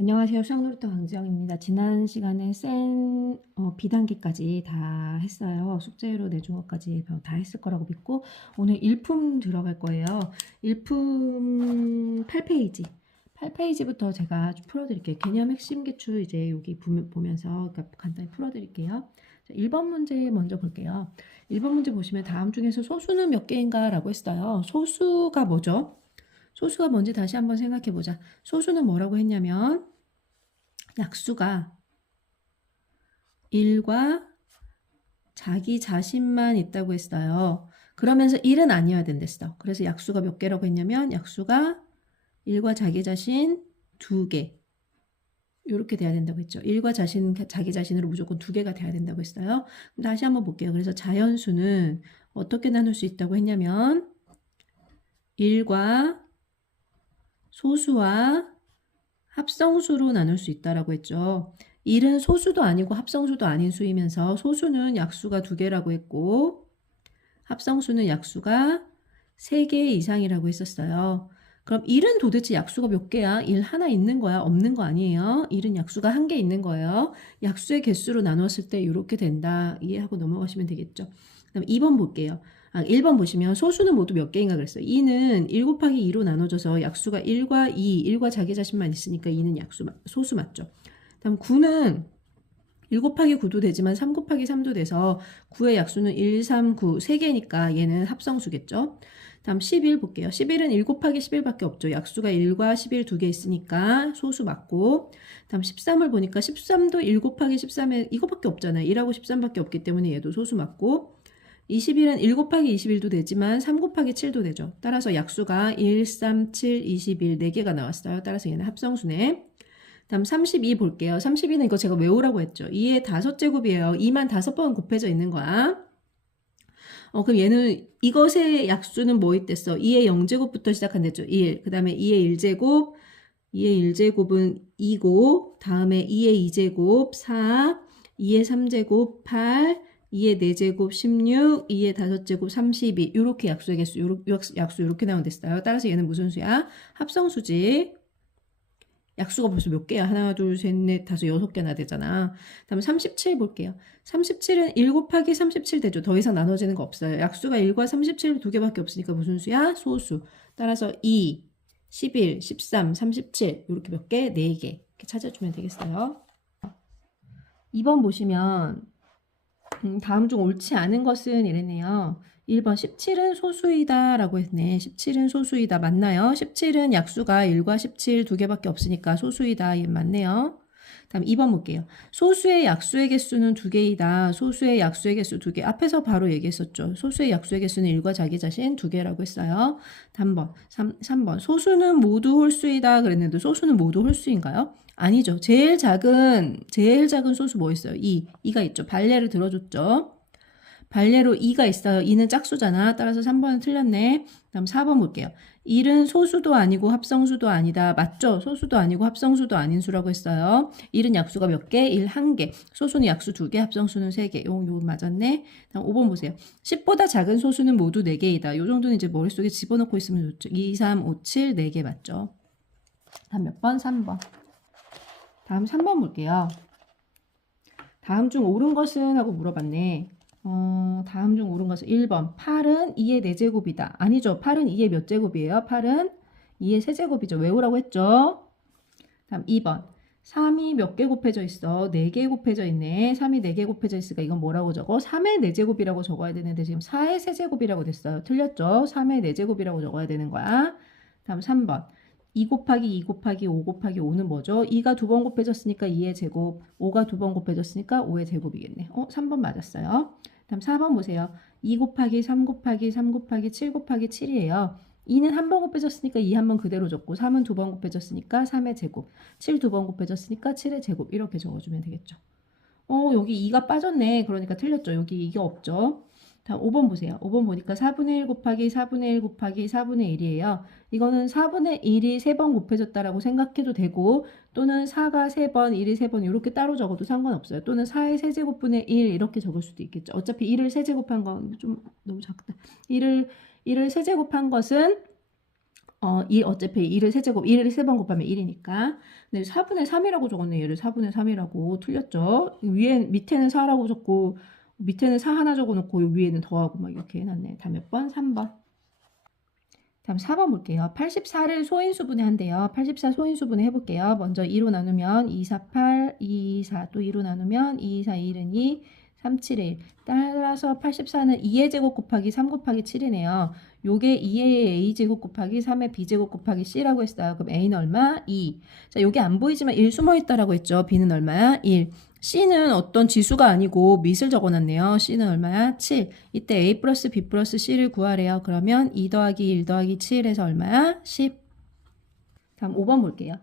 안녕하세요. 수학놀이터 강지영입니다. 지난 시간에 B단계까지 다 했어요. 숙제로 내준 것까지 다 했을 거라고 믿고 오늘 일품 들어갈 거예요. 일품 8페이지. 8페이지부터 제가 풀어드릴게요. 개념 핵심 기출 이제 여기 보면서 간단히 풀어드릴게요. 자, 1번 문제 먼저 볼게요. 1번 문제 보시면 다음 중에서 소수는 몇 개인가 라고 했어요. 소수가 뭐죠? 소수가 뭔지 다시 한번 생각해 보자. 소수는 뭐라고 했냐면 약수가 1과 자기 자신만 있다고 했어요. 그러면서 1은 아니어야 된댔어. 그래서 약수가 몇 개라고 했냐면 약수가 1과 자기 자신 2개. 이렇게 돼야 된다고 했죠. 1과 자기 자신으로 무조건 2개가 돼야 된다고 했어요. 그럼 다시 한번 볼게요. 그래서 자연수는 어떻게 나눌 수 있다고 했냐면 1과 소수와 합성수로 나눌 수 있다라고 했죠. 1은 소수도 아니고 합성수도 아닌 수이면서 소수는 약수가 2개라고 했고 합성수는 약수가 3개 이상이라고 했었어요. 그럼 1은 도대체 약수가 몇 개야? 1 하나 있는 거야? 없는 거 아니에요? 1은 약수가 1개 있는 거예요. 약수의 개수로 나눴을 때 이렇게 된다. 이해하고 넘어가시면 되겠죠. 그다음 2번 볼게요. 1번 보시면 소수는 모두 몇 개인가 그랬어요. 2는 1 곱하기 2로 나눠져서 약수가 1과 2, 1과 자기 자신만 있으니까 2는 소수 맞죠. 다음 9는 1 곱하기 9도 되지만 3 곱하기 3도 돼서 9의 약수는 1, 3, 9, 3개니까 얘는 합성수겠죠. 다음 11 볼게요. 11은 1 곱하기 11밖에 없죠. 약수가 1과 11 2개 있으니까 소수 맞고 다음 13을 보니까 13도 1 곱하기 13에 이거밖에 없잖아요. 1하고 13밖에 없기 때문에 얘도 소수 맞고 21은 1 곱하기 21도 되지만 3 곱하기 7도 되죠. 따라서 약수가 1, 3, 7, 21 4개가 나왔어요. 따라서 얘는 합성수네. 다음 32 볼게요. 32는 이거 제가 외우라고 했죠. 2의 5제곱이에요. 2만 5번 곱해져 있는 거야. 그럼 얘는 이것의 약수는 뭐 있댔어? 2의 0제곱부터 시작한댔죠. 1. 그 다음에 2의 1제곱. 2의 1제곱은 2고 다음에 2의 2제곱 4. 2의 3제곱 8. 2의 4제곱 16. 2의 5제곱 32. 요렇게 약수의 개수, 약수 요렇게 나온댔어요. 따라서 얘는 무슨 수야? 합성수지. 약수가 벌써 몇 개야? 하나, 둘, 셋, 넷, 다섯, 6개나 되잖아. 다음에 37 볼게요. 37은 1 곱하기 37 되죠. 더 이상 나눠지는 거 없어요. 약수가 1과 37 2개밖에 없으니까 무슨 수야? 소수. 따라서 2, 11, 13, 37 이렇게 몇 개? 4개 이렇게 찾아주면 되겠어요. 2번 보시면 다음 중 옳지 않은 것은 이랬네요. 1번 17은 소수이다 라고 했네. 17은 소수이다 맞나요? 17은 약수가 1과 17 2개밖에 없으니까 소수이다. 얘 맞네요. 다음 2번 볼게요. 소수의 약수의 개수는 2개이다. 소수의 약수의 개수 2개. 앞에서 바로 얘기했었죠. 소수의 약수의 개수는 1과 자기 자신 2개라고 했어요. 다음 3번. 소수는 모두 홀수이다 그랬는데 소수는 모두 홀수인가요? 아니죠. 제일 작은 소수 뭐 있어요? 2가 있죠. 발례를 들어줬죠. 발례로 2가 있어요. 2는 짝수잖아. 따라서 3번은 틀렸네. 다음 4번 볼게요. 1은 소수도 아니고 합성수도 아니다. 맞죠? 소수도 아니고 합성수도 아닌 수라고 했어요. 1은 약수가 몇 개? 1 1개. 소수는 약수 2개, 합성수는 3개. 요 맞았네. 다음 5번 보세요. 10보다 작은 소수는 모두 4개이다. 요 정도는 이제 머릿속에 집어넣고 있으면 좋죠. 2, 3, 5, 7, 4개 맞죠? 다음 몇 번? 3번. 다음 3번 볼게요. 다음 중 옳은 것은? 하고 물어봤네. 다음 중 옳은 것은 1번. 8은 2의 4제곱이다. 아니죠. 8은 2의 몇 제곱이에요? 8은 2의 세제곱이죠. 외우라고 했죠. 다음 2번. 3이 몇 개 곱해져 있어? 4개 곱해져 있네. 3이 4개 곱해져 있으니까 이건 뭐라고 적어? 3의 4제곱이라고 적어야 되는데 지금 4의 세제곱이라고 됐어요. 틀렸죠? 3의 4제곱이라고 적어야 되는 거야. 다음 3번. 2 곱하기 2 곱하기 5 곱하기 5는 뭐죠? 2가 2번 곱해졌으니까 2의 제곱, 5가 2번 곱해졌으니까 5의 제곱이겠네. 3번 맞았어요. 다음 4번 보세요. 2 곱하기 3 곱하기 3 곱하기 7 곱하기 7이에요. 2는 한 번 곱해졌으니까 2 한 번 그대로 적고 3은 2번 곱해졌으니까 3의 제곱, 7 2번 곱해졌으니까 7의 제곱 이렇게 적어주면 되겠죠. 여기 2가 빠졌네. 그러니까 틀렸죠. 여기 이게 없죠. 다음 5번 보세요. 5번 보니까 4분의 1 곱하기 4분의 1 곱하기 4분의 1이에요. 이거는 4분의 1이 3번 곱해졌다라고 생각해도 되고 또는 4가 3번, 1이 3번 이렇게 따로 적어도 상관없어요. 또는 4의 세제곱분의 1 이렇게 적을 수도 있겠죠. 어차피 1을 세제곱한 건 좀 너무 작다. 1을 세제곱한 것은 어차피 1을 세제곱, 1을 3번 곱하면 1이니까. 근데 4분의 3이라고 적었네. 얘를 4분의 3이라고. 틀렸죠? 밑에는 4라고 적고, 밑에는 4 하나 적어놓고, 위에는 더하고 막 이렇게 해놨네. 다음 몇 번? 3번. 다음 4번 볼게요. 84를 소인수분해 한대요. 84 소인수분해 해볼게요. 먼저 2로 나누면 2, 4, 8, 2, 4, 또 2로 나누면 2, 4, 1은 2, 3, 7에 1. 따라서 84는 2의 제곱 곱하기 3 곱하기 7이네요. 요게 2의 a제곱 곱하기 3의 b제곱 곱하기 c라고 했어요. 그럼 a는 얼마? 2. 자, 요게 안 보이지만 1 숨어있다라고 했죠. b는 얼마야? 1. C는 어떤 지수가 아니고 밑을 적어놨네요. C는 얼마야? 7. 이때 A 플러스 B 플러스 C를 구하래요. 그러면 2 더하기 1 더하기 7에서 얼마야? 10. 다음 5번 볼게요.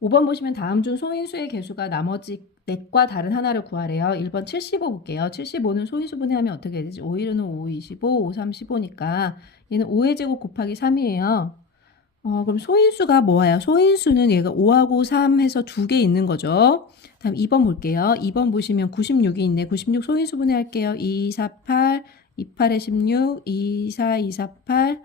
5번 보시면 다음 중 소인수의 개수가 나머지 넷과 다른 하나를 구하래요. 1번 75 볼게요. 75는 소인수분해하면 어떻게 되지? 5, 1은 5, 25, 5, 3, 15니까 얘는 5의 제곱 곱하기 3이에요. 그럼 소인수가 뭐예요? 소인수는 얘가 5하고 3 해서 2개 있는 거죠. 다음 2번 볼게요. 2번 보시면 96이 있네. 96 소인수분해 할게요. 2, 4, 8, 2, 8에 16, 2, 4, 2, 4, 8,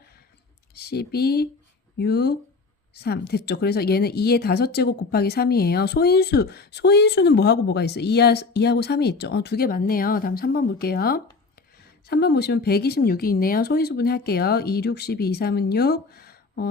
12, 6, 3. 됐죠? 그래서 얘는 2의 5제곱 곱하기 3이에요. 소인수는 뭐하고 뭐가 있어? 2하고 3이 있죠? 2개 맞네요. 다음 3번 볼게요. 3번 보시면 126이 있네요. 소인수분해 할게요. 2, 6, 12, 2, 3은 6.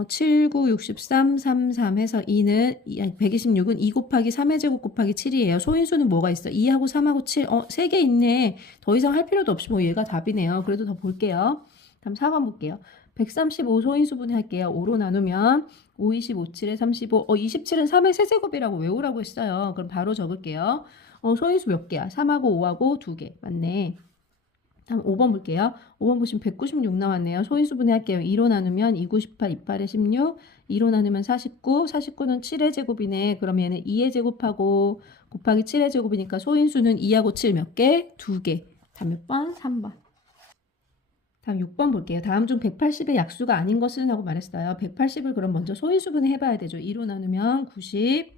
7, 9, 63, 3, 3 해서 126은 2 곱하기 3의 제곱 곱하기 7이에요. 소인수는 뭐가 있어? 2하고 3하고 7. 3개 있네. 더 이상 할 필요도 없이 뭐 얘가 답이네요. 그래도 더 볼게요. 다음 4번 볼게요. 135 소인수분해 할게요. 5로 나누면 5, 25, 7에 35. 27은 3의 세제곱이라고 외우라고 했어요. 그럼 바로 적을게요. 소인수 몇 개야? 3하고 5하고 2개. 맞네. 다음 5번 볼게요. 5번 보시면 196 나왔네요. 소인수분해 할게요. 2로 나누면 2, 9, 18, 2, 8에 16, 2로 나누면 49, 49는 7의 제곱이네. 그럼 얘는 2의 제곱하고 곱하기 7의 제곱이니까 소인수는 2하고 7 몇 개? 2개. 다음 몇 번? 3번. 다음 6번 볼게요. 다음 중 180의 약수가 아닌 것은 하고 말했어요. 180을 그럼 먼저 소인수분해 해봐야 되죠. 2로 나누면 90,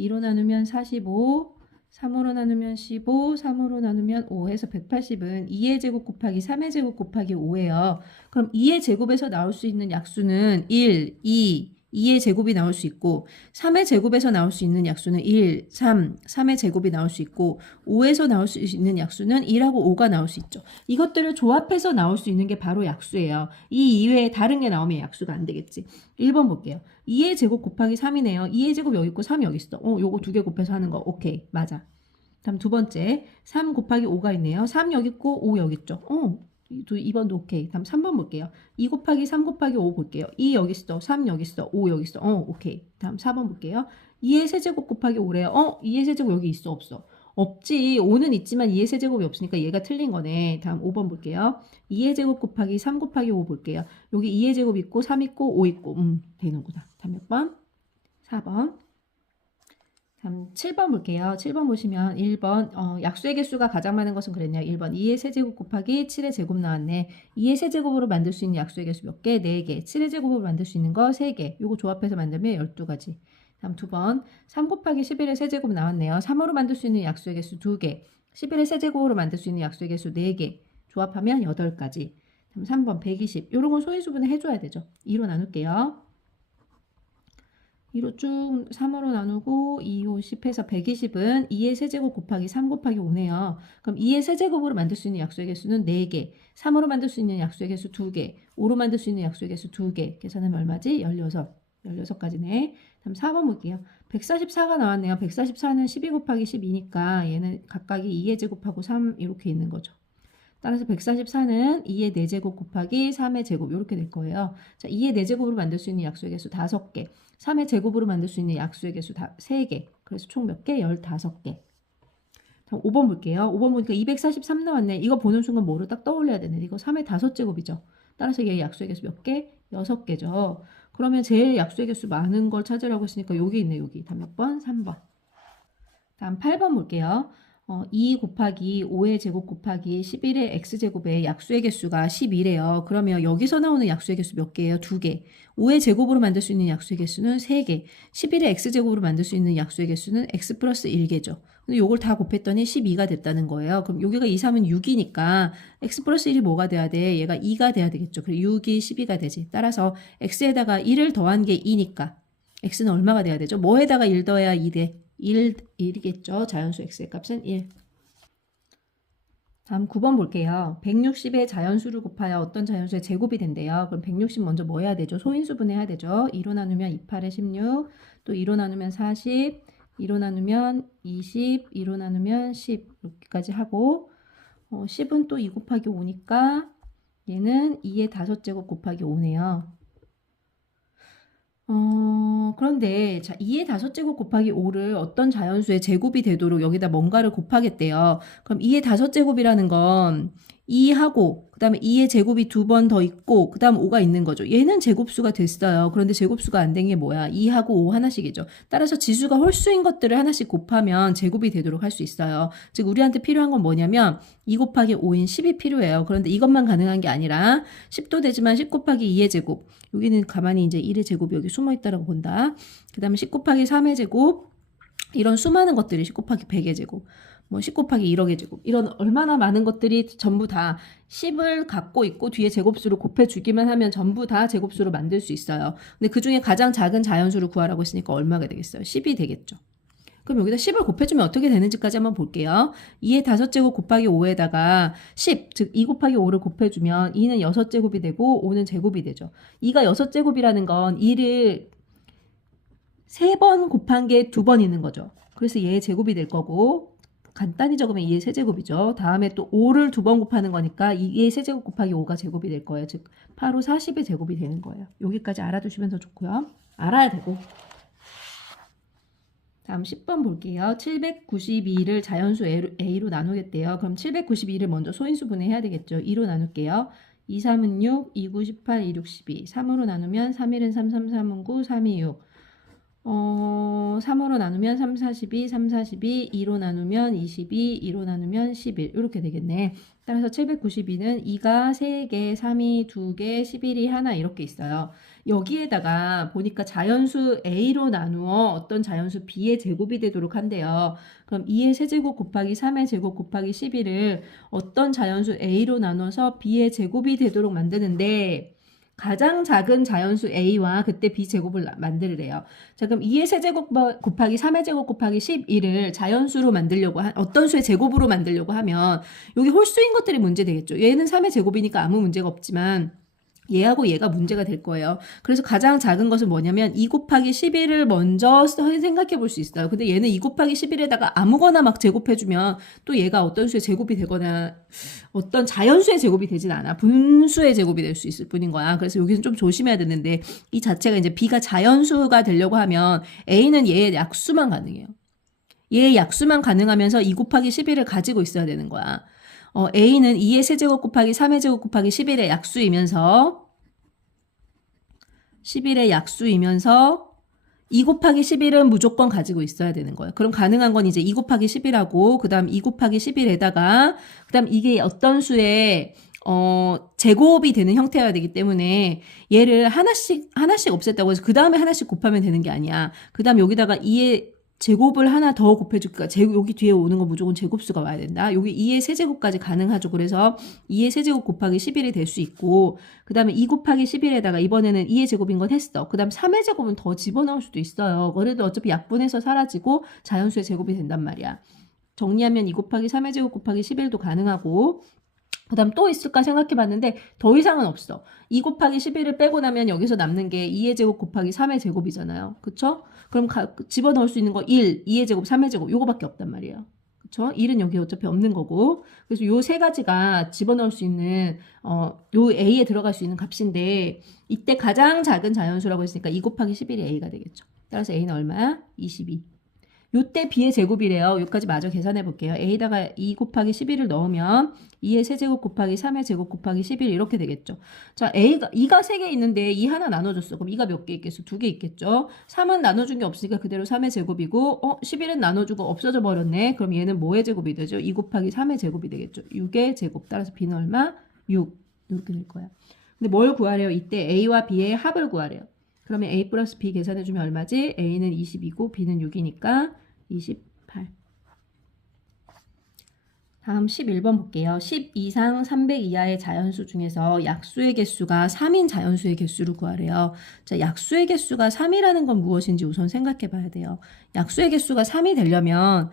2로 나누면 45, 3으로 나누면 15, 3으로 나누면 5 해서 180은 2의 제곱 곱하기 3의 제곱 곱하기 5예요. 그럼 2의 제곱에서 나올 수 있는 약수는 1, 2, 2의 제곱이 나올 수 있고 3의 제곱에서 나올 수 있는 약수는 1, 3, 3의 제곱이 나올 수 있고 5에서 나올 수 있는 약수는 1하고 5가 나올 수 있죠. 이것들을 조합해서 나올 수 있는 게 바로 약수예요. 이 이외에 다른 게 나오면 약수가 안 되겠지. 1번 볼게요. 2의 제곱 곱하기 3이네요. 2의 제곱 여기 있고 3이 여기 있어. 요거 2개 곱해서 하는 거. 오케이. 맞아. 다음 두 번째. 3 곱하기 5가 있네요. 3 여기 있고 5 여기 있죠. 2번도 오케이. 다음 3번 볼게요. 2 곱하기 3 곱하기 5 볼게요. 2 여기 있어. 3 여기 있어. 5 여기 있어. 오케이. 다음 4번 볼게요. 2의 세제곱 곱하기 5래요. 2의 세제곱 여기 있어. 없어? 없지. 5는 있지만 2의 세제곱이 없으니까 얘가 틀린 거네. 다음 5번 볼게요. 2의 제곱 곱하기 3 곱하기 5 볼게요. 여기 2의 제곱 있고 3 있고 5 있고 되는구나. 다음 몇 번? 4번. 다음 7번 볼게요. 7번 보시면 1번 약수의 개수가 가장 많은 것은 그랬냐? 1번 2의 세제곱 곱하기 7의 제곱 나왔네. 2의 세제곱으로 만들 수 있는 약수의 개수 몇 개? 4개. 7의 제곱으로 만들 수 있는 거 3개. 요거 조합해서 만들면 12가지. 다음 2번 3 곱하기 11의 세제곱 나왔네요. 3으로 만들 수 있는 약수의 개수 2개. 11의 세제곱으로 만들 수 있는 약수의 개수 4개. 조합하면 8가지. 다음 3번 120. 요런 건 소인수분해 해줘야 되죠. 2로 나눌게요. 2로 쭉 3으로 나누고 2, 5, 10 해서 120은 2의 세제곱 곱하기 3 곱하기 5네요. 그럼 2의 세제곱으로 만들 수 있는 약수의 개수는 4개, 3으로 만들 수 있는 약수의 개수 2개, 5로 만들 수 있는 약수의 개수 2개. 계산하면 얼마지? 16가지네. 다음 4번 볼게요. 144가 나왔네요. 144는 12 곱하기 12니까 얘는 각각이 2의 제곱하고 3 이렇게 있는 거죠. 따라서 144는 2의 4제곱 곱하기 3의 제곱 이렇게 될 거예요. 자, 2의 4제곱으로 만들 수 있는 약수의 개수 5개, 3의 제곱으로 만들 수 있는 약수의 개수 3개. 그래서 총 몇 개? 15개. 다음 5번 볼게요. 5번 보니까 243 나왔네. 이거 보는 순간 뭐로 딱 떠올려야 되네. 이거 3의 5제곱이죠. 따라서 얘 약수의 개수 몇 개? 6개죠. 그러면 제일 약수의 개수 많은 걸 찾으라고 했으니까 여기 있네. 여기. 다음 몇 번? 3번. 다음 8번 볼게요. 2 곱하기 5의 제곱 곱하기 11의 x제곱의 약수의 개수가 11이에요. 그러면 여기서 나오는 약수의 개수 몇 개예요? 2개. 5의 제곱으로 만들 수 있는 약수의 개수는 3개. 11의 x제곱으로 만들 수 있는 약수의 개수는 x 플러스 1개죠. 근데 요걸 다 곱했더니 12가 됐다는 거예요. 그럼 여기가 2, 3은 6이니까 x 플러스 1이 뭐가 돼야 돼? 얘가 2가 돼야 되겠죠. 그리고 6이 12가 되지. 따라서 x에다가 1을 더한 게 2니까 x는 얼마가 돼야 되죠? 뭐에다가 1 더해야 2 돼? 1이겠죠. 자연수 x의 값은 1. 다음 9번 볼게요. 160의 자연수를 곱하여 어떤 자연수의 제곱이 된대요. 그럼 160 먼저 뭐 해야 되죠? 소인수분 해야 되죠. 2로 나누면 2, 8에 16, 또 2로 나누면 40, 2로 나누면 20, 2로 나누면 10 이렇게까지 하고 10은 또 2 곱하기 5니까 얘는 2의 5제곱 곱하기 5네요. 그런데 자 2의 5제곱 곱하기 5를 어떤 자연수의 제곱이 되도록 여기다 뭔가를 곱하겠대요. 그럼 2의 5제곱이라는 건 2하고 그 다음에 2의 제곱이 2번 더 있고 그 다음 5가 있는 거죠. 얘는 제곱수가 됐어요. 그런데 제곱수가 안 된 게 뭐야? 2하고 5 하나씩이죠. 따라서 지수가 홀수인 것들을 하나씩 곱하면 제곱이 되도록 할 수 있어요. 즉 우리한테 필요한 건 뭐냐면 2 곱하기 5인 10이 필요해요. 그런데 이것만 가능한 게 아니라 10도 되지만 10 곱하기 2의 제곱 여기는 가만히 이제 1의 제곱이 여기 숨어 있다라고 본다. 그 다음에 10 곱하기 3의 제곱 이런 수많은 것들이 10 곱하기 100의 제곱 뭐 10 곱하기 1억의 제곱 이런 얼마나 많은 것들이 전부 다 10을 갖고 있고 뒤에 제곱수를 곱해주기만 하면 전부 다 제곱수로 만들 수 있어요. 근데 그 중에 가장 작은 자연수를 구하라고 했으니까 얼마가 되겠어요? 10이 되겠죠. 그럼 여기다 10을 곱해주면 어떻게 되는지까지 한번 볼게요. 2의 5제곱 곱하기 5에다가 10, 즉 2 곱하기 5를 곱해주면 2는 6제곱이 되고 5는 제곱이 되죠. 2가 6제곱이라는 건 2를 3번 곱한 게 2번 있는 거죠. 그래서 얘의 제곱이 될 거고 간단히 적으면 2의 세제곱이죠. 다음에 또 5를 2번 곱하는 거니까 2의 세제곱 곱하기 5가 제곱이 될 거예요. 즉 8, 5, 40의 제곱이 되는 거예요. 여기까지 알아두시면 더 좋고요. 알아야 되고. 다음 10번 볼게요. 792를 자연수 A로 나누겠대요. 그럼 792를 먼저 소인수분해 해야 되겠죠. 2로 나눌게요. 2, 3은 6, 2, 9, 18, 2, 6, 12. 3으로 나누면 3, 1은 3, 3, 3은 9, 3, 2, 6. 3으로 나누면 3, 42, 3, 42, 2로 나누면 22, 2로 나누면 11 이렇게 되겠네. 따라서 792는 2가 3개, 3이 2개, 11이 하나 이렇게 있어요. 여기에다가 보니까 자연수 A로 나누어 어떤 자연수 B의 제곱이 되도록 한대요. 그럼 2의 세제곱 곱하기 3의 제곱 곱하기 11을 어떤 자연수 A로 나눠서 B의 제곱이 되도록 만드는데 가장 작은 자연수 A와 그때 B제곱을 만들으래요. 자, 그럼 2의 세제곱 곱하기 3의 제곱 곱하기 11을 자연수로 만들려고 어떤 수의 제곱으로 만들려고 하면 여기 홀수인 것들이 문제 되겠죠. 얘는 3의 제곱이니까 아무 문제가 없지만 얘하고 얘가 문제가 될 거예요. 그래서 가장 작은 것은 뭐냐면 2 곱하기 11을 먼저 생각해 볼 수 있어요. 근데 얘는 2 곱하기 11에다가 아무거나 막 제곱해주면 또 얘가 어떤 수의 제곱이 되거나 어떤 자연수의 제곱이 되진 않아. 분수의 제곱이 될 수 있을 뿐인 거야. 그래서 여기서 좀 조심해야 되는데 이 자체가 이제 B가 자연수가 되려고 하면 A는 얘의 약수만 가능해요. 얘의 약수만 가능하면서 2 곱하기 11을 가지고 있어야 되는 거야. A는 2의 세제곱 곱하기 3의 제곱 곱하기 11의 약수이면서 2 곱하기 11은 무조건 가지고 있어야 되는 거예요. 그럼 가능한 건 이제 2 곱하기 11하고 그 다음 2 곱하기 11에다가 그 다음 이게 어떤 수의 제곱이 되는 형태여야 되기 때문에 얘를 하나씩 없앴다고 해서 그 다음에 하나씩 곱하면 되는 게 아니야. 그 다음 여기다가 2의 제곱을 하나 더 곱해줄까? 여기 뒤에 오는 거 무조건 제곱수가 와야 된다. 여기 2의 세제곱까지 가능하죠. 그래서 2의 세제곱 곱하기 11이 될 수 있고 그 다음에 2 곱하기 11에다가 이번에는 2의 제곱인 건 했어. 그 다음 3의 제곱은 더 집어넣을 수도 있어요. 그래도 어차피 약분해서 사라지고 자연수의 제곱이 된단 말이야. 정리하면 2 곱하기 3의 제곱 곱하기 11도 가능하고 그 다음 또 있을까 생각해 봤는데 더 이상은 없어. 2 곱하기 11을 빼고 나면 여기서 남는 게 2의 제곱 곱하기 3의 제곱이잖아요. 그쵸? 그럼 집어넣을 수 있는 거 1, 2의 제곱, 3의 제곱 요거밖에 없단 말이에요. 그쵸? 1은 여기 어차피 없는 거고 그래서 요 세 가지가 집어넣을 수 있는 요 A에 들어갈 수 있는 값인데 이때 가장 작은 자연수라고 했으니까 2 곱하기 11이 A가 되겠죠. 따라서 A는 얼마야? 22. 요때 B의 제곱이래요. 여기까지 마저 계산해 볼게요. A에다가 2 곱하기 11을 넣으면 2의 세제곱 곱하기 3의 제곱 곱하기 11 이렇게 되겠죠. 자, 2가 3개 있는데 2 하나 나눠줬어. 그럼 2가 몇 개 있겠어? 2개 있겠죠. 3은 나눠준 게 없으니까 그대로 3의 제곱이고 11은 나눠주고 없어져 버렸네. 그럼 얘는 뭐의 제곱이 되죠? 2 곱하기 3의 제곱이 되겠죠. 6의 제곱. 따라서 B는 얼마? 6. 이렇게 될 거야. 근데 뭘 구하래요? 이때 A와 B의 합을 구하래요. 그러면 A 플러스 B 계산해주면 얼마지? A는 22고 B는 6이니까 28. 다음 11번 볼게요. 10 이상 300 이하의 자연수 중에서 약수의 개수가 3인 자연수의 개수를 구하래요. 자, 약수의 개수가 3이라는 건 무엇인지 우선 생각해 봐야 돼요. 약수의 개수가 3이 되려면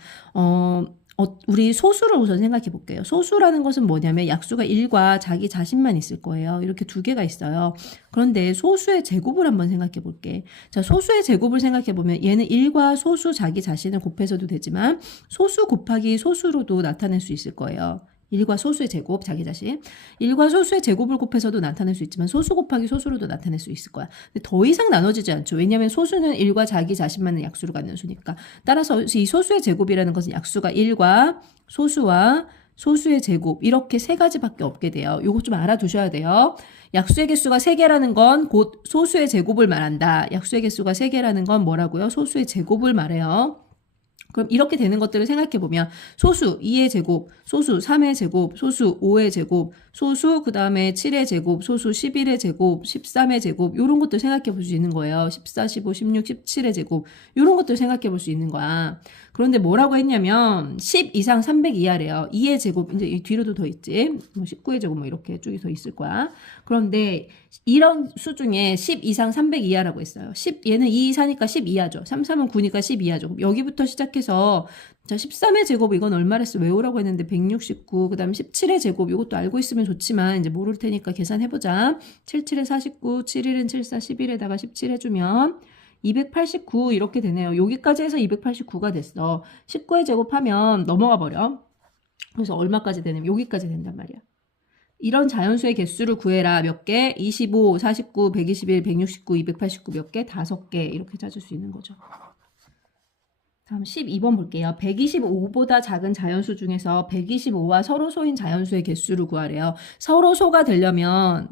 우리 소수를 우선 생각해 볼게요. 소수라는 것은 뭐냐면 약수가 1과 자기 자신만 있을 거예요. 이렇게 두 개가 있어요. 그런데 소수의 제곱을 한번 생각해 볼게. 자, 소수의 제곱을 생각해 보면 얘는 1과 소수 자기 자신을 곱해서도 되지만 소수 곱하기 소수로도 나타낼 수 있을 거예요. 1과 소수의 제곱, 자기 자신. 1과 소수의 제곱을 곱해서도 나타낼 수 있지만 소수 곱하기 소수로도 나타낼 수 있을 거야. 근데 더 이상 나눠지지 않죠. 왜냐하면 소수는 1과 자기 자신만의 약수로 갖는 수니까. 따라서 이 소수의 제곱이라는 것은 약수가 1과 소수와 소수의 제곱 이렇게 세 가지밖에 없게 돼요. 요거 좀 알아두셔야 돼요. 약수의 개수가 3개라는 건 곧 소수의 제곱을 말한다. 약수의 개수가 3개라는 건 뭐라고요? 소수의 제곱을 말해요. 그럼 이렇게 되는 것들을 생각해 보면 소수 2의 제곱, 소수 3의 제곱, 소수 5의 제곱, 소수 그 다음에 7의 제곱, 소수 11의 제곱, 13의 제곱 이런 것들 생각해 볼 수 있는 거예요. 14, 15, 16, 17의 제곱 이런 것들 생각해 볼 수 있는 거야. 그런데 뭐라고 했냐면 10 이상 300 이하래요. 2의 제곱 이제 이 뒤로도 더 있지. 뭐 19의 제곱 뭐 이렇게 쭉이 더 있을 거야. 그런데 이런 수 중에 10 이상 300 이하라고 했어요. 10 얘는 2 이사니까 10 이하죠. 3, 3은 9니까 10 이하죠. 여기부터 시작해서 자 13의 제곱 이건 얼마랬어 외우라고 했는데 169 그다음 17의 제곱 이것도 알고 있으면 좋지만 이제 모를 테니까 계산해보자. 77에 49 7일은 74 11에다가 17 해주면 289 이렇게 되네요. 여기까지 해서 289가 됐어. 19의 제곱하면 넘어가 버려. 그래서 얼마까지 되냐면 여기까지 된단 말이야. 이런 자연수의 개수를 구해라. 몇 개? 25, 49, 121, 169, 289 몇 개? 5개 이렇게 찾을 수 있는 거죠. 다음 12번 볼게요. 125보다 작은 자연수 중에서 125와 서로 소인 자연수의 개수를 구하래요. 서로 소가 되려면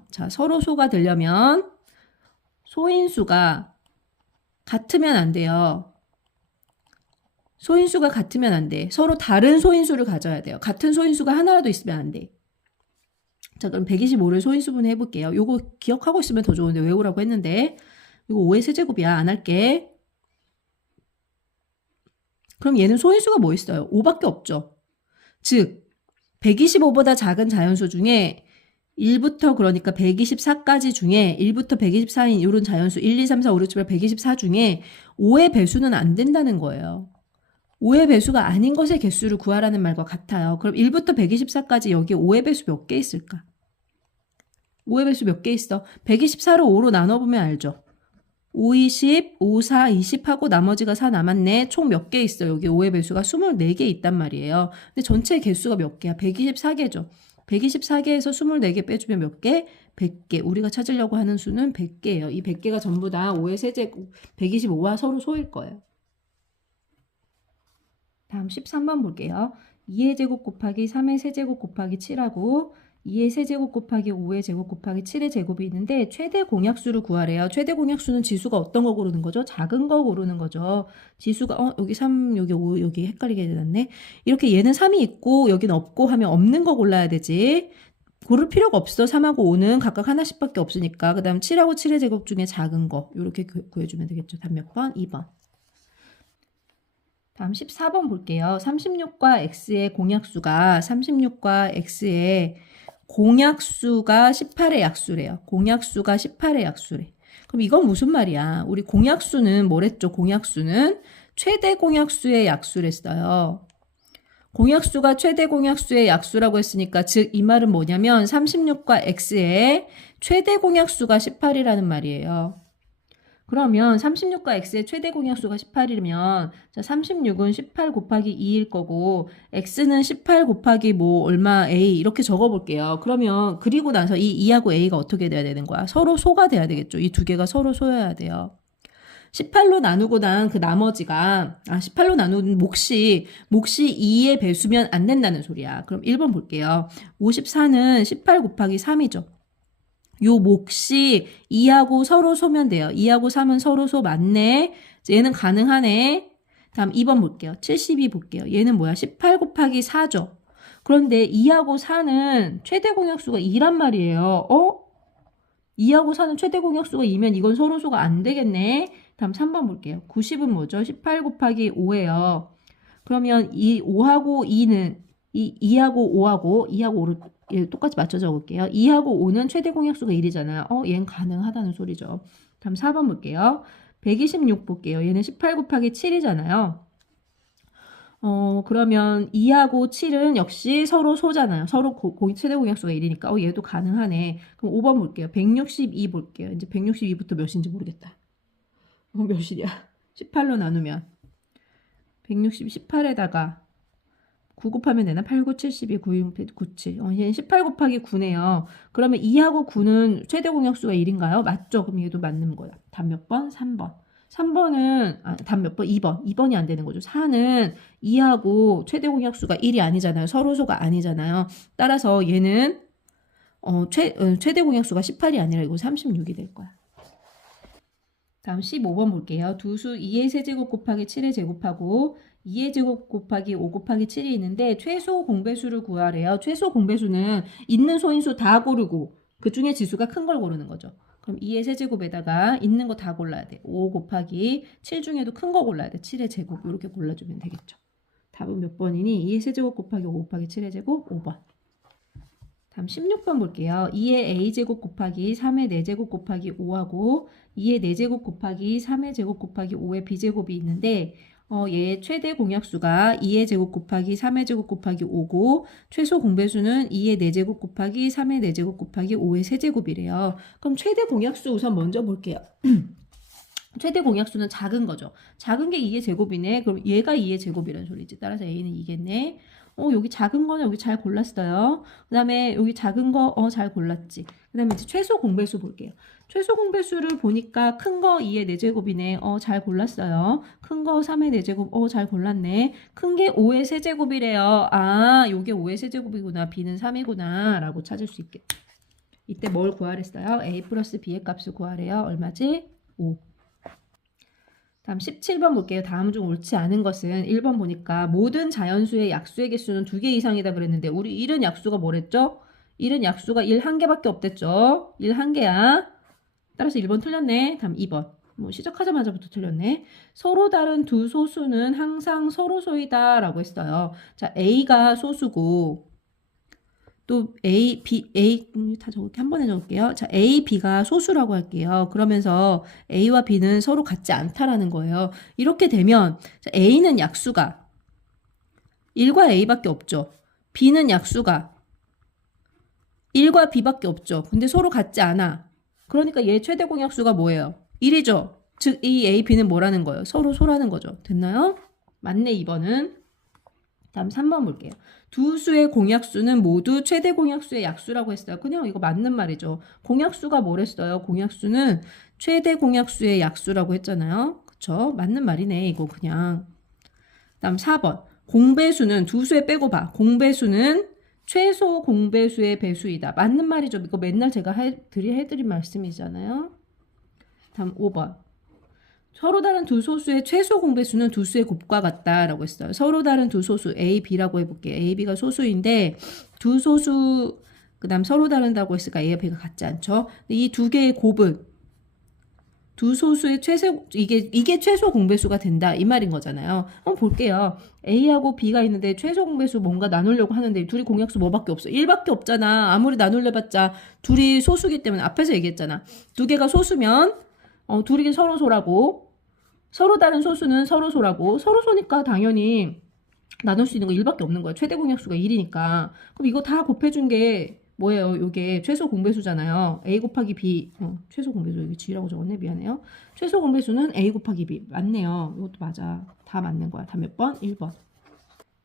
소인수가 같으면 안 돼요. 소인수가 같으면 안 돼. 서로 다른 소인수를 가져야 돼요. 같은 소인수가 하나라도 있으면 안 돼. 자, 그럼 125를 소인수분해 해볼게요. 요거 기억하고 있으면 더 좋은데 외우라고 했는데 이거 5의 세제곱이야. 안 할게. 그럼 얘는 소인수가 뭐 있어요? 5밖에 없죠. 즉 125보다 작은 자연수 중에 1부터 그러니까 124까지 중에 1부터 124인 이런 자연수 1, 2, 3, 4, 5, 6, 7, 124 중에 5의 배수는 안 된다는 거예요. 5의 배수가 아닌 것의 개수를 구하라는 말과 같아요. 그럼 1부터 124까지 여기 5의 배수 몇 개 있을까? 5의 배수 몇 개 있어? 124를 5로 나눠보면 알죠? 5, 20, 5, 4, 20 하고 나머지가 4 남았네. 총 몇 개 있어? 여기 5의 배수가 24개 있단 말이에요. 근데 전체 개수가 몇 개야? 124개죠. 124개에서 24개 빼주면 몇 개? 100개. 우리가 찾으려고 하는 수는 100개예요. 이 100개가 전부 다 5의 세제곱 125와 서로 소일 거예요. 다음 13번 볼게요. 2의 제곱 곱하기 3의 세제곱 곱하기 7하고 2의 세제곱 곱하기 5의 제곱 곱하기 7의 제곱이 있는데 최대 공약수를 구하래요. 최대 공약수는 지수가 어떤 거 고르는 거죠? 작은 거 고르는 거죠. 지수가 여기 3 여기 5 여기 헷갈리게 되었네. 이렇게 얘는 3이 있고 여기는 없고 하면 없는 거 골라야 되지. 고를 필요가 없어. 3하고 5는 각각 하나씩밖에 없으니까. 그 다음 7하고 7의 제곱 중에 작은 거 이렇게 구해주면 되겠죠. 답 몇 번? 2번. 다음 14번 볼게요. 36과 x의 공약수가 18의 약수래요. 공약수가 18의 약수래. 그럼 이건 무슨 말이야? 우리 공약수는 뭐랬죠? 공약수는 최대 공약수의 약수랬어요. 공약수가 최대 공약수의 약수라고 했으니까 즉 이 말은 뭐냐면 36과 x의 최대 공약수가 18이라는 말이에요. 그러면 36과 x의 최대 공약수가 18이면 자 36은 18 곱하기 2일 거고 x는 18 곱하기 뭐 얼마 a 이렇게 적어볼게요. 그러면 그리고 나서 이 2하고 a가 어떻게 돼야 되는 거야? 서로 소가 돼야 되겠죠. 이 두 개가 서로 소여야 돼요. 18로 나누고 난 그 나머지가 18로 나눈 몫이 2의 배수면 안 된다는 소리야. 그럼 1번 볼게요. 54는 18 곱하기 3이죠. 요 몫이 2하고 서로 소면 돼요. 2하고 3은 서로 소 맞네. 얘는 가능하네. 다음 2번 볼게요. 72 볼게요. 얘는 뭐야? 18 곱하기 4죠. 그런데 2하고 4는 최대 공약수가 2란 말이에요. 2하고 4는 최대 공약수가 2면 이건 서로 소가 안 되겠네. 다음 3번 볼게요. 90은 뭐죠? 18 곱하기 5예요. 그러면 이 5하고 2는 이 2하고 5를 똑같이 맞춰 적을게요. 2하고 5는 최대 공약수가 1이잖아요. 얘는 가능하다는 소리죠. 다음 4번 볼게요. 126 볼게요. 얘는 18 곱하기 7이잖아요. 그러면 2하고 7은 역시 서로 소잖아요. 서로 최대 공약수가 1이니까 얘도 가능하네. 그럼 5번 볼게요. 162 볼게요. 이제 162부터 몇인지 모르겠다. 몇이냐? 18로 나누면 160, 18에다가 9 곱하면 되나? 8, 9, 72, 9, 6, 9, 7. 얘는 18 곱하기 9네요. 그러면 2하고 9는 최대 공약수가 1인가요? 맞죠? 그럼 얘도 맞는 거야. 답 몇 번? 3번. 3번은, 답 몇 번? 2번. 2번이 안 되는 거죠. 4는 2하고 최대 공약수가 1이 아니잖아요. 서로소가 아니잖아요. 따라서 얘는, 최대 공약수가 18이 아니라 이거 36이 될 거야. 다음 15번 볼게요. 두 수 2의 세제곱 곱하기 7의 제곱하고 2의 제곱 곱하기 5 곱하기 7이 있는데 최소 공배수를 구하래요. 최소 공배수는 있는 소인수 다 고르고 그 중에 지수가 큰 걸 고르는 거죠. 그럼 2의 세제곱에다가 있는 거 다 골라야 돼. 5 곱하기 7 중에도 큰 거 골라야 돼. 7의 제곱 이렇게 골라주면 되겠죠. 답은 몇 번이니? 2의 세제곱 곱하기 5 곱하기 7의 제곱 5번. 다음 16번 볼게요. 2의 a제곱 곱하기 3의 4제곱 곱하기 5하고 2의 4제곱 곱하기 3의 제곱 곱하기 5의 b제곱이 있는데 얘 최대 공약수가 2의 제곱 곱하기 3의 제곱 곱하기 5고 최소 공배수는 2의 4제곱 곱하기 3의 4제곱 곱하기 5의 세제곱이래요. 그럼 최대 공약수 우선 먼저 볼게요. 최대 공약수는 작은 거죠. 작은 게 2의 제곱이네. 그럼 얘가 2의 제곱이라는 소리지. 따라서 A는 2겠네. 여기 작은 거는 여기 잘 골랐어요. 그 다음에 여기 작은 거 잘 골랐지. 그 다음에 이제 최소 공배수 볼게요. 최소 공배수를 보니까 큰 거 2의 4제곱이네. 잘 골랐어요. 큰 거 3의 4제곱. 잘 골랐네. 큰 게 5의 세제곱이래요. 요게 5의 세제곱이구나. B는 3이구나. 라고 찾을 수 있겠다. 이때 뭘 구하랬어요? A 플러스 B의 값을 구하래요. 얼마지? 5. 다음 17번 볼게요. 다음 중 옳지 않은 것은 1번 보니까 모든 자연수의 약수의 개수는 2개 이상이다 그랬는데 우리 1은 약수가 뭐랬죠? 1은 약수가 1 한 개밖에 없댔죠? 1 한 개야. 따라서 1번 틀렸네. 다음 2번. 시작하자마자부터 틀렸네. 서로 다른 두 소수는 항상 서로소이다 라고 했어요. 자, A가 소수고 또 A, B, A 다 적을게 한 번에 적을게요. 자, A, B가 소수라고 할게요. 그러면서 A와 B는 서로 같지 않다라는 거예요. 이렇게 되면 자, A는 약수가 1과 A밖에 없죠. B는 약수가 1과 B밖에 없죠. 근데 서로 같지 않아. 그러니까 얘 최대 공약수가 뭐예요? 1이죠. 즉, 이 A, B는 뭐라는 거예요? 서로 소라는 거죠. 됐나요? 맞네, 2번은. 다음 3번 볼게요. 두 수의 공약수는 모두 최대 공약수의 약수라고 했어요. 그냥 이거 맞는 말이죠. 공약수가 뭐랬어요? 공약수는 최대 공약수의 약수라고 했잖아요. 그쵸? 맞는 말이네. 이거 그냥. 다음 4번. 공배수는 두 수에 빼고 봐. 공배수는 최소 공배수의 배수이다. 맞는 말이죠. 이거 맨날 제가 해드린 말씀이잖아요. 다음 5번. 서로 다른 두 소수의 최소 공배수는 두 수의 곱과 같다라고 했어요. 서로 다른 두 소수 A, B라고 해볼게요. A, B가 소수인데 두 소수 그 다음 서로 다른다고 했으니까 A와 B가 같지 않죠. 이 두 개의 곱은 두 소수의 최소 이게 최소 공배수가 된다 이 말인 거잖아요. 한번 볼게요. A하고 B가 있는데 최소 공배수 뭔가 나누려고 하는데 둘이 공약수 뭐밖에 없어? 1밖에 없잖아. 아무리 나눌래봤자 둘이 소수기 때문에 앞에서 얘기했잖아. 두 개가 소수면 둘이 서로 소라고 서로 다른 소수는 서로 소라고 서로 소니까 당연히 나눌 수 있는 거 1밖에 없는 거예요. 최대 공약수가 1이니까. 그럼 이거 다 곱해준 게 뭐예요? 요게 최소 공배수잖아요. A 곱하기 B. 최소 공배수 여기 G라고 적었네. 미안해요. 최소 공배수는 A 곱하기 B. 맞네요. 이것도 맞아. 다 맞는 거야. 다 몇 번? 1번.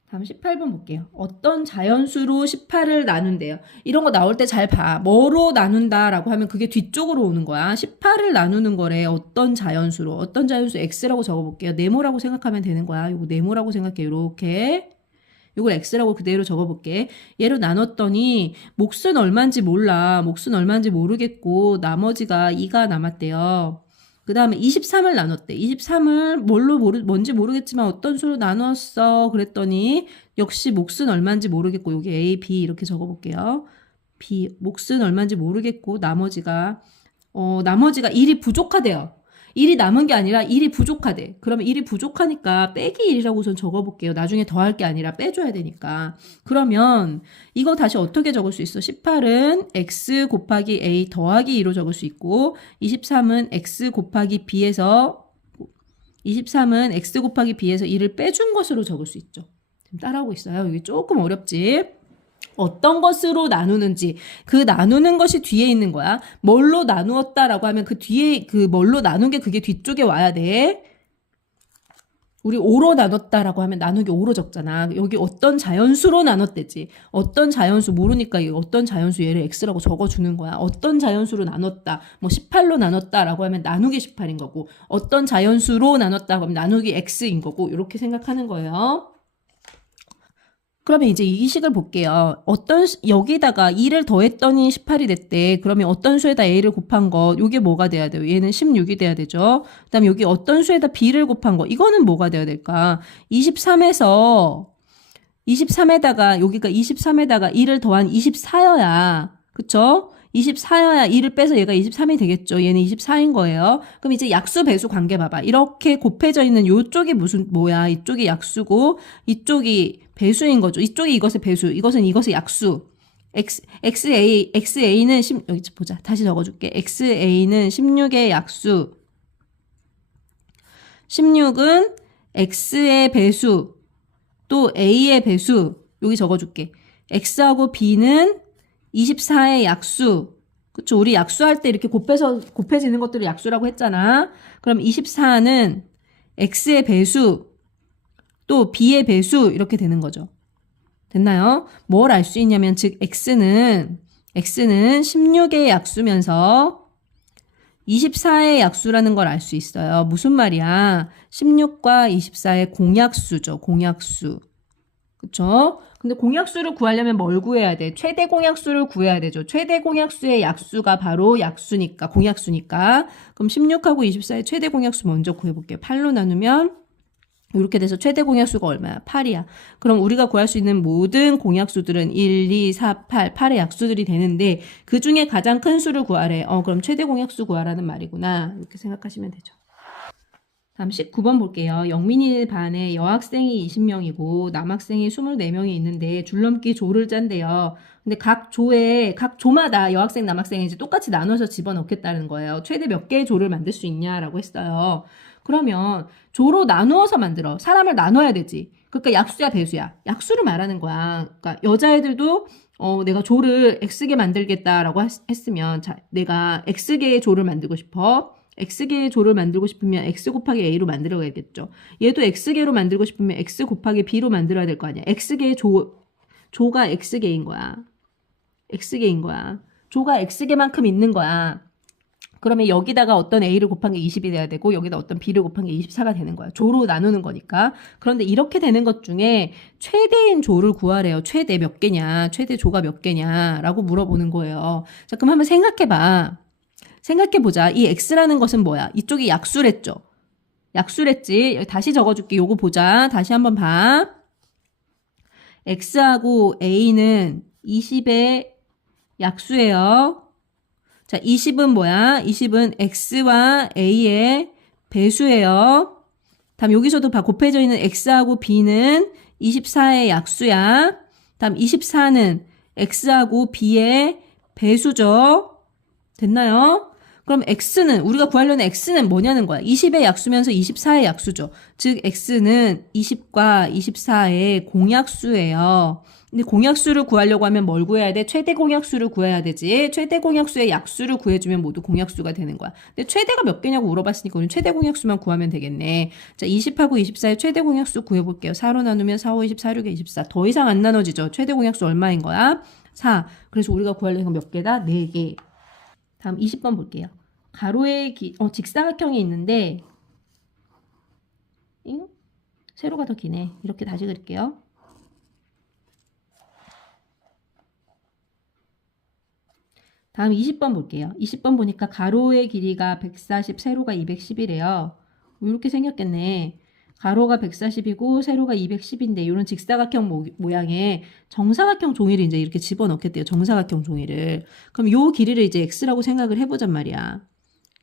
다음 18번 볼게요. 어떤 자연수로 18을 나눈대요. 이런 거 나올 때 잘 봐. 뭐로 나눈다라고 하면 그게 뒤쪽으로 오는 거야. 18을 나누는 거래. 어떤 자연수로. 어떤 자연수 X라고 적어볼게요. 네모라고 생각하면 되는 거야. 이거 네모라고 생각해. 이렇게. 이걸 X라고 그대로 적어볼게. 얘로 나눴더니 몫은 얼마인지 몰라. 몫은 얼마인지 모르겠고 나머지가 2가 남았대요. 그 다음에 23을 나눴대. 23을 뭔지 모르겠지만 어떤 수로 나눴어. 그랬더니 역시 몫은 얼마인지 모르겠고 여기 A, B 이렇게 적어볼게요. B, 몫은 얼마인지 모르겠고 나머지가 1이 부족하대요. 1이 남은 게 아니라 1이 부족하대. 그러면 1이 부족하니까 빼기 1이라고 우선 적어볼게요. 나중에 더할 게 아니라 빼줘야 되니까. 그러면 이거 다시 어떻게 적을 수 있어? 18은 x 곱하기 a 더하기 2로 적을 수 있고 23은 x 곱하기 b에서 2를 빼준 것으로 적을 수 있죠. 지금 따라하고 있어요. 이게 조금 어렵지? 어떤 것으로 나누는지 그 나누는 것이 뒤에 있는 거야. 뭘로 나누었다라고 하면 그 뒤에 그 뭘로 나눈 게 그게 뒤쪽에 와야 돼. 우리 5로 나눴다라고 하면 나누기 5로 적잖아. 여기 어떤 자연수로 나눴대지. 어떤 자연수 모르니까 이거 어떤 자연수 얘를 x라고 적어주는 거야. 어떤 자연수로 나눴다. 뭐 18로 나눴다라고 하면 나누기 18인 거고 어떤 자연수로 나눴다고 하면 나누기 x인 거고 이렇게 생각하는 거예요. 그러면 이제 이 식을 볼게요. 여기다가 2를 더했더니 18이 됐대. 그러면 어떤 수에다 a를 곱한 거, 이게 뭐가 돼야 돼요? 얘는 16이 돼야 되죠. 그 다음에 여기 어떤 수에다 b를 곱한 거, 이거는 뭐가 돼야 될까? 23에다가, 여기가 23에다가 2를 더한 24여야. 그쵸? 24여야 2를 빼서 얘가 23이 되겠죠. 얘는 24인 거예요. 그럼 이제 약수 배수 관계 봐봐. 이렇게 곱해져 있는 요쪽이 뭐야? 이쪽이 약수고 이쪽이 배수인 거죠. 이쪽이 이것의 배수, 이것은 이것의 약수. XA는 여기 보자. 다시 적어줄게. XA는 16의 약수. 16은 X의 배수, 또 A의 배수. 여기 적어줄게. X하고 B는 24의 약수. 그쵸? 우리 약수할 때 이렇게 곱해지는 것들을 약수라고 했잖아. 그럼 24는 X의 배수, 또 B의 배수, 이렇게 되는 거죠. 됐나요? 뭘 알 수 있냐면, 즉, X는 16의 약수면서 24의 약수라는 걸 알 수 있어요. 무슨 말이야? 16과 24의 공약수죠. 공약수. 그쵸? 근데 공약수를 구하려면 뭘 구해야 돼? 최대 공약수를 구해야 되죠. 최대 공약수의 약수가 바로 약수니까, 공약수니까. 그럼 16하고 24의 최대 공약수 먼저 구해볼게요. 8로 나누면 이렇게 돼서 최대 공약수가 얼마야? 8이야. 그럼 우리가 구할 수 있는 모든 공약수들은 1, 2, 4, 8의 약수들이 되는데 그 중에 가장 큰 수를 구하래. 그럼 최대 공약수 구하라는 말이구나. 이렇게 생각하시면 되죠. 다음 19번 볼게요. 영민이 반에 여학생이 20명이고 남학생이 24명이 있는데 줄넘기 조를 짠대요. 근데 각 조마다 여학생, 남학생이 이제 똑같이 나눠서 집어넣겠다는 거예요. 최대 몇 개의 조를 만들 수 있냐라고 했어요. 그러면 조로 나누어서 만들어. 사람을 나눠야 되지. 그러니까 약수야, 배수야. 약수를 말하는 거야. 그러니까 여자애들도 내가 조를 X개 만들겠다라고 했으면 자, 내가 X개의 조를 만들고 싶어. X개의 조를 만들고 싶으면 X 곱하기 A로 만들어야겠죠. 얘도 X개로 만들고 싶으면 X 곱하기 B로 만들어야 될 거 아니야. X개의 조가 X개인 거야. X개인 거야. 조가 X개만큼 있는 거야. 그러면 여기다가 어떤 A를 곱한 게 20이 돼야 되고 여기다 어떤 B를 곱한 게 24가 되는 거야. 조로 나누는 거니까. 그런데 이렇게 되는 것 중에 최대인 조를 구하래요. 최대 몇 개냐? 최대 조가 몇 개냐? 라고 물어보는 거예요. 자, 그럼 한번 생각해봐. 생각해보자. 이 X라는 것은 뭐야? 이쪽이 약수랬죠? 약수랬지? 다시 적어줄게. 요거 보자. 다시 한번 봐. X하고 A는 20의 약수예요. 자, 20은 뭐야? 20은 X와 A의 배수예요. 다음 여기서도 곱해져 있는 X하고 B는 24의 약수야. 다음 24는 X하고 B의 배수죠. 됐나요? 그럼 X는 우리가 구하려는 X는 뭐냐는 거야. 20의 약수면서 24의 약수죠. 즉 X는 20과 24의 공약수예요. 근데 공약수를 구하려고 하면 뭘 구해야 돼? 최대 공약수를 구해야 되지. 최대 공약수의 약수를 구해주면 모두 공약수가 되는 거야. 근데 최대가 몇 개냐고 물어봤으니까 우리 최대 공약수만 구하면 되겠네. 자, 20하고 24의 최대 공약수 구해볼게요. 4로 나누면 4, 5, 24, 6에 24. 더 이상 안 나눠지죠. 최대 공약수 얼마인 거야? 4. 그래서 우리가 구하려는 건 몇 개다? 4개. 다음 20번 볼게요. 가로의 직사각형이 있는데 세로가 더 기네. 이렇게 다시 그릴게요. 다음 20번 볼게요. 20번 보니까 가로의 길이가 140, 세로가 210이래요. 이렇게 생겼겠네. 가로가 140이고 세로가 210인데 이런 직사각형 모양의 정사각형 종이를 이제 이렇게 집어넣겠대요. 정사각형 종이를. 그럼 요 길이를 이제 x라고 생각을 해보잔 말이야.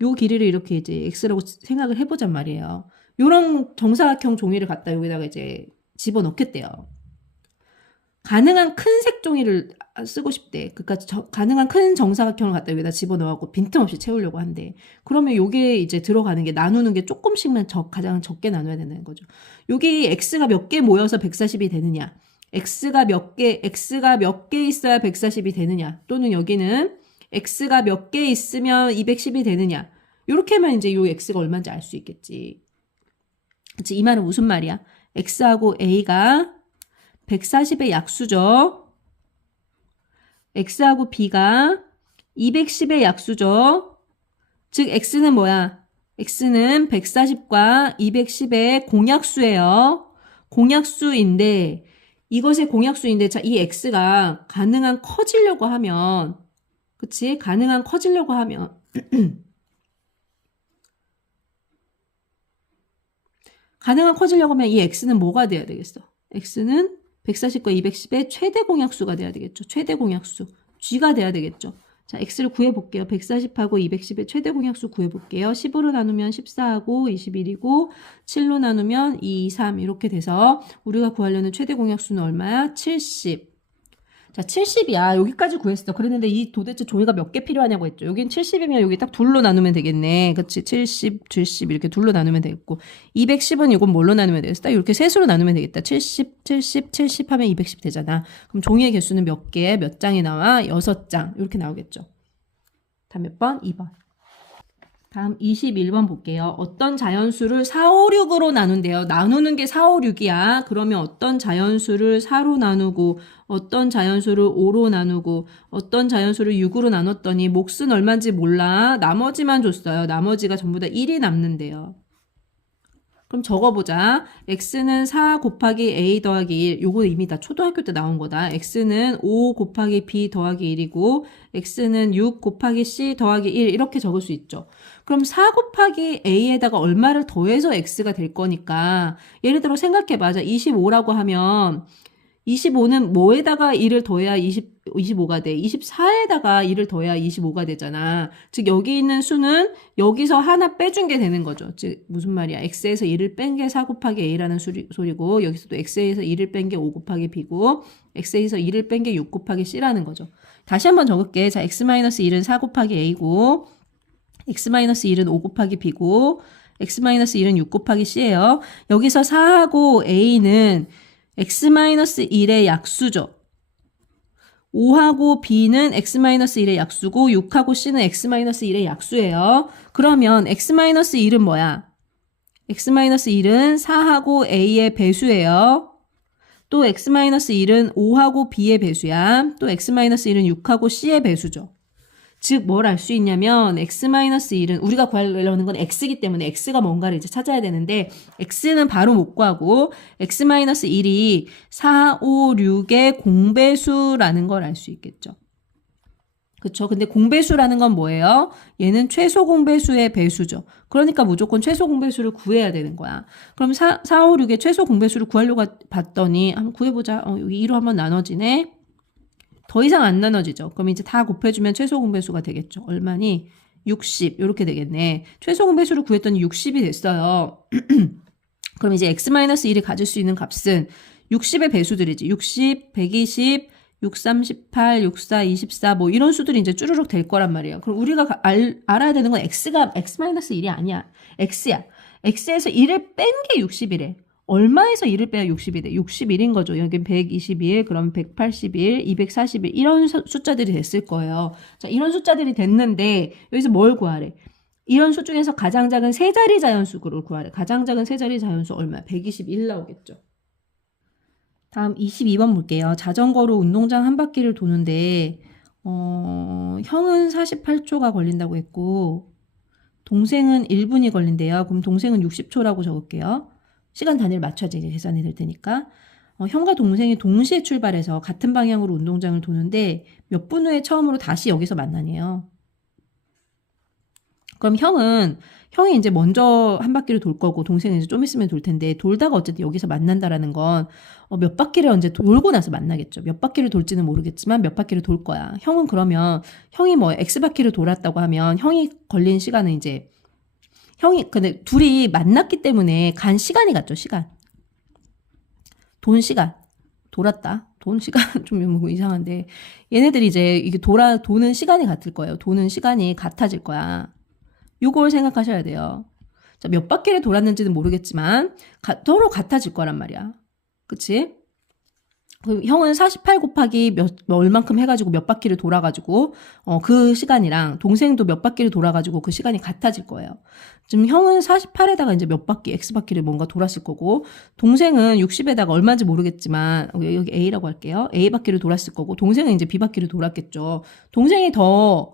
요 길이를 이렇게 이제 x라고 생각을 해보잔 말이에요. 요런 정사각형 종이를 갖다 여기다가 이제 집어넣겠대요. 가능한 큰 색 종이를 쓰고 싶대. 그러니까 가능한 큰 정사각형을 갖다 여기다 집어넣어갖고 빈틈없이 채우려고 한대. 그러면 요게 이제 들어가는 게 나누는 게 조금씩만 가장 적게 나눠야 되는 거죠. 여기 x가 몇 개 모여서 140이 되느냐. x가 몇 개 있어야 140이 되느냐. 또는 여기는 x가 몇 개 있으면 210이 되느냐. 이렇게 하면 이제 요 x가 얼마인지 알 수 있겠지. 그치? 이 말은 무슨 말이야? x하고 a가 140의 약수죠. x하고 b가 210의 약수죠. 즉 x는 뭐야? x는 140과 210의 공약수예요. 공약수인데 이것의 공약수인데 자, 이 x가 가능한 커지려고 하면 그치? 가능한 커지려고 하면 가능한 커지려고 하면 이 x는 뭐가 돼야 되겠어? x는 140과 210의 최대 공약수가 돼야 되겠죠. 최대 공약수. g가 돼야 되겠죠. 자, x를 구해볼게요. 140하고 210의 최대 공약수 구해볼게요. 10으로 나누면 14하고 21이고 7로 나누면 2, 3 이렇게 돼서 우리가 구하려는 최대 공약수는 얼마야? 70. 자, 70이야. 여기까지 구했어. 그랬는데 이 도대체 종이가 몇 개 필요하냐고 했죠. 여긴 70이면 여기 딱 둘로 나누면 되겠네. 그치? 70, 70 이렇게 둘로 나누면 되겠고 210은 이건 뭘로 나누면 되겠어? 딱 이렇게 셋으로 나누면 되겠다. 70, 70, 70 하면 210 되잖아. 그럼 종이의 개수는 몇 개, 몇 장이 나와? 6장. 이렇게 나오겠죠. 다음 몇 번? 2번. 다음 21번 볼게요. 어떤 자연수를 4, 5, 6으로 나눈대요. 나누는 게 4, 5, 6이야. 그러면 어떤 자연수를 4로 나누고 어떤 자연수를 5로 나누고 어떤 자연수를 6으로 나눴더니 몫은 얼마인지 몰라. 나머지만 줬어요. 나머지가 전부 다 1이 남는데요. 그럼 적어보자. x는 4 곱하기 a 더하기 1. 요거 이미 다 초등학교 때 나온 거다. x는 5 곱하기 b 더하기 1이고 x는 6 곱하기 c 더하기 1 이렇게 적을 수 있죠. 그럼 4 곱하기 a에다가 얼마를 더해서 x가 될 거니까 예를 들어 생각해봐. 자, 25라고 하면 25는 뭐에다가 1을 더해야 25가 돼? 24에다가 1을 더해야 25가 되잖아. 즉 여기 있는 수는 여기서 하나 빼준 게 되는 거죠. 즉 무슨 말이야? x에서 1을 뺀 게 4 곱하기 a라는 소리고 여기서도 x에서 1을 뺀 게 5 곱하기 b고 x에서 1을 뺀 게 6 곱하기 c라는 거죠. 다시 한번 적을게. 자, x-1은 4 곱하기 a고 x-1은 5 곱하기 b고 x-1은 6 곱하기 c예요. 여기서 4하고 a는 x-1의 약수죠. 5하고 b는 x-1의 약수고 6하고 c는 x-1의 약수예요. 그러면 x-1은 뭐야? x-1은 4하고 a의 배수예요. 또 x-1은 5하고 b의 배수야. 또 x-1은 6하고 c의 배수죠. 즉 뭘 알 수 있냐면 x-1은 우리가 구하려는 건 x이기 때문에 x가 뭔가를 이제 찾아야 되는데 x는 바로 못 구하고 x-1이 4, 5, 6의 공배수라는 걸 알 수 있겠죠. 그쵸? 근데 공배수라는 건 뭐예요? 얘는 최소 공배수의 배수죠. 그러니까 무조건 최소 공배수를 구해야 되는 거야. 그럼 4, 5, 6의 최소 공배수를 구하려고 봤더니 한번 구해보자. 여기 2로 한번 나눠지네. 더 이상 안 나눠지죠. 그럼 이제 다 곱해주면 최소 공배수가 되겠죠. 얼마니? 60 이렇게 되겠네. 최소 공배수를 구했더니 60이 됐어요. 그럼 이제 x-1이 가질 수 있는 값은 60의 배수들이지. 60, 120, 6, 38, 6, 4, 24 뭐 이런 수들이 이제 쭈르륵 될 거란 말이에요. 그럼 우리가 알아야 되는 건 x가 x-1이 아니야. x야. x에서 1을 뺀 게 60이래. 얼마에서 1을 빼야 60이 돼? 61인 거죠. 여긴 121, 그럼 181, 241 이런 숫자들이 됐을 거예요. 자, 이런 숫자들이 됐는데 여기서 뭘 구하래? 이런 수 중에서 가장 작은 세 자리 자연수를 구하래. 가장 작은 세 자리 자연수 얼마야? 121 나오겠죠. 다음 22번 볼게요. 자전거로 운동장 한 바퀴를 도는데 형은 48초가 걸린다고 했고 동생은 1분이 걸린대요. 그럼 동생은 60초라고 적을게요. 시간 단위를 맞춰야지 계산이 될 테니까. 형과 동생이 동시에 출발해서 같은 방향으로 운동장을 도는데 몇 분 후에 처음으로 다시 여기서 만나네요. 그럼 형이 이제 먼저 한 바퀴를 돌 거고 동생은 이제 좀 있으면 돌 텐데 돌다가 어쨌든 여기서 만난다라는 건 몇 바퀴를 언제 돌고 나서 만나겠죠. 몇 바퀴를 돌지는 모르겠지만 몇 바퀴를 돌 거야. 형은 그러면 형이 뭐 X 바퀴를 돌았다고 하면 형이 걸린 시간은 이제 근데 둘이 만났기 때문에 간 시간이 같죠. 시간. 돈 시간. 돌았다. 돈 시간 좀 뭐 이상한데 얘네들이 이제 이게 도는 시간이 같을 거예요. 도는 시간이 같아질 거야. 요걸 생각하셔야 돼요. 자, 몇 바퀴를 돌았는지는 모르겠지만 서로 같아질 거란 말이야. 그치? 형은 48 곱하기 얼만큼 해가지고 몇 바퀴를 돌아가지고 그 시간이랑 동생도 몇 바퀴를 돌아가지고 그 시간이 같아질 거예요. 지금 형은 48에다가 이제 몇 바퀴 X 바퀴를 뭔가 돌았을 거고 동생은 60에다가 얼마인지 모르겠지만 여기 A라고 할게요. A 바퀴를 돌았을 거고 동생은 이제 B 바퀴를 돌았겠죠. 동생이 더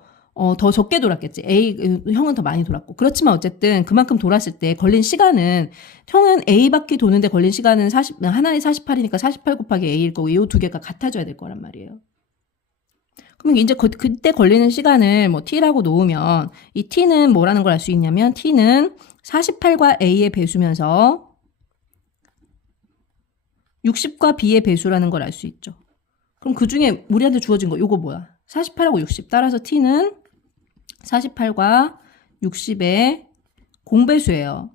적게 돌았겠지. 형은 더 많이 돌았고. 그렇지만 어쨌든 그만큼 돌았을 때 걸린 시간은, 형은 A 바퀴 도는데 걸린 시간은 하나에 48이니까 48 곱하기 A일 거고, 이 두 개가 같아져야 될 거란 말이에요. 그러면 이제 그때 걸리는 시간을 뭐 T라고 놓으면, 이 T는 뭐라는 걸 알 수 있냐면, T는 48과 A의 배수면서 60과 B의 배수라는 걸 알 수 있죠. 그럼 그 중에 우리한테 주어진 거, 요거 뭐야? 48하고 60. 따라서 T는 48과 60의 공배수예요.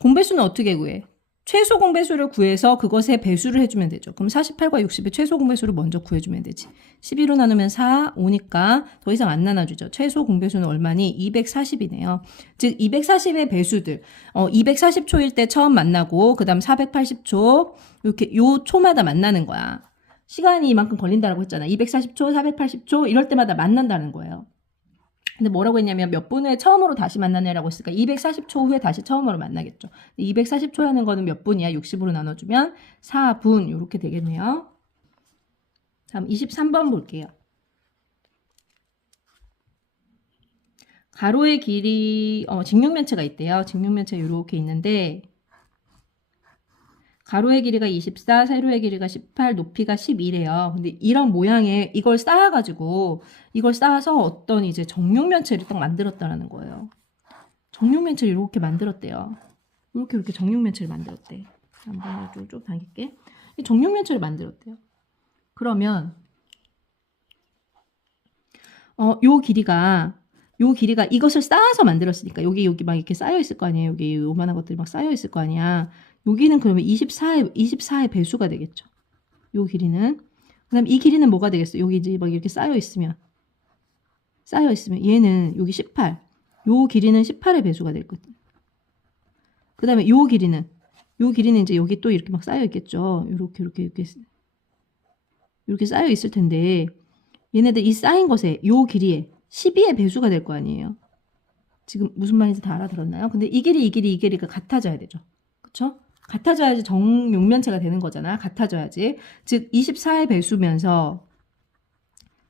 공배수는 어떻게 구해? 최소 공배수를 구해서 그것의 배수를 해주면 되죠. 그럼 48과 60의 최소 공배수를 먼저 구해주면 되지. 12로 나누면 4, 5니까 더 이상 안 나눠주죠. 최소 공배수는 얼마니? 240이네요. 즉 240의 배수들. 240초일 때 처음 만나고 그 다음 480초 이렇게 요 초마다 만나는 거야. 시간이 이만큼 걸린다고 했잖아. 240초, 480초 이럴 때마다 만난다는 거예요. 근데 뭐라고 했냐면 몇 분 후에 처음으로 다시 만나네라고 했으니까 240초 후에 다시 처음으로 만나겠죠. 240초라는 거는 몇 분이야? 60으로 나눠주면 4분 이렇게 되겠네요. 다음 23번 볼게요. 가로의 길이 직육면체가 있대요. 직육면체가 이렇게 있는데 가로의 길이가 24, 세로의 길이가 18, 높이가 12래요. 근데 이런 모양의 이걸 쌓아가지고 이걸 쌓아서 어떤 이제 정육면체를 딱 만들었다라는 거예요. 정육면체를 이렇게 만들었대요. 이렇게 정육면체를 만들었대. 한번 쭉 당길게. 이 정육면체를 만들었대요. 그러면 요 길이가 이것을 쌓아서 만들었으니까 여기 막 이렇게 쌓여 있을 거 아니에요. 여기 요만한 것들이 막 쌓여 있을 거 아니야. 여기는 그러면 24의 배수가 되겠죠. 요 길이는. 그 다음에 이 길이는 뭐가 되겠어? 여기 이제 막 이렇게 쌓여 있으면 얘는 여기 18. 요 길이는 18의 배수가 될 거든. 그 다음에 요 길이는 이제 여기 또 이렇게 막 쌓여 있겠죠. 이렇게 쌓여 있을 텐데 얘네들 이 쌓인 것에 요 길이에 12의 배수가 될 거 아니에요. 지금 무슨 말인지 다 알아들었나요? 근데 이 길이가 같아져야 되죠. 그쵸? 같아져야지 정육면체가 되는 거잖아. 같아져야지. 즉 24의 배수면서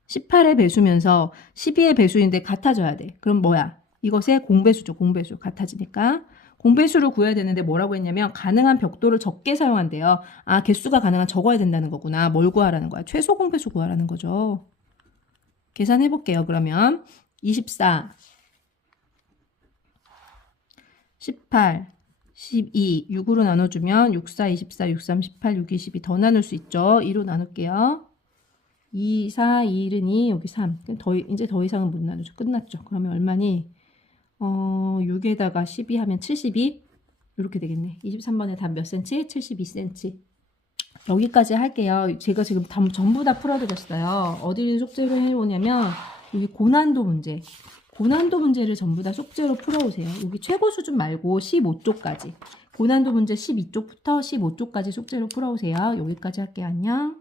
18의 배수면서 12의 배수인데 같아져야 돼. 그럼 뭐야? 이것의 공배수죠. 공배수. 같아지니까. 공배수를 구해야 되는데 뭐라고 했냐면 가능한 벽도를 적게 사용한대요. 아, 개수가 가능한 적어야 된다는 거구나. 뭘 구하라는 거야? 최소 공배수 구하라는 거죠. 계산해 볼게요. 그러면 24 18 12, 6으로 나눠주면 6, 4, 24, 6, 3, 18, 6, 22 더 나눌 수 있죠. 2로 나눌게요. 2, 4, 2, 1이 여기 3. 이제 더 이상은 못 나누죠. 끝났죠. 그러면 얼마니? 6에다가 12 하면 72? 이렇게 되겠네. 23번에 답 몇 cm? 72cm. 여기까지 할게요. 제가 지금 전부 다 풀어드렸어요. 어디를 숙제를 해오냐면 여기 고난도 문제를 전부 다 숙제로 풀어오세요. 여기 최고 수준 말고 15쪽까지. 고난도 문제 12쪽부터 15쪽까지 숙제로 풀어오세요. 여기까지 할게요. 안녕.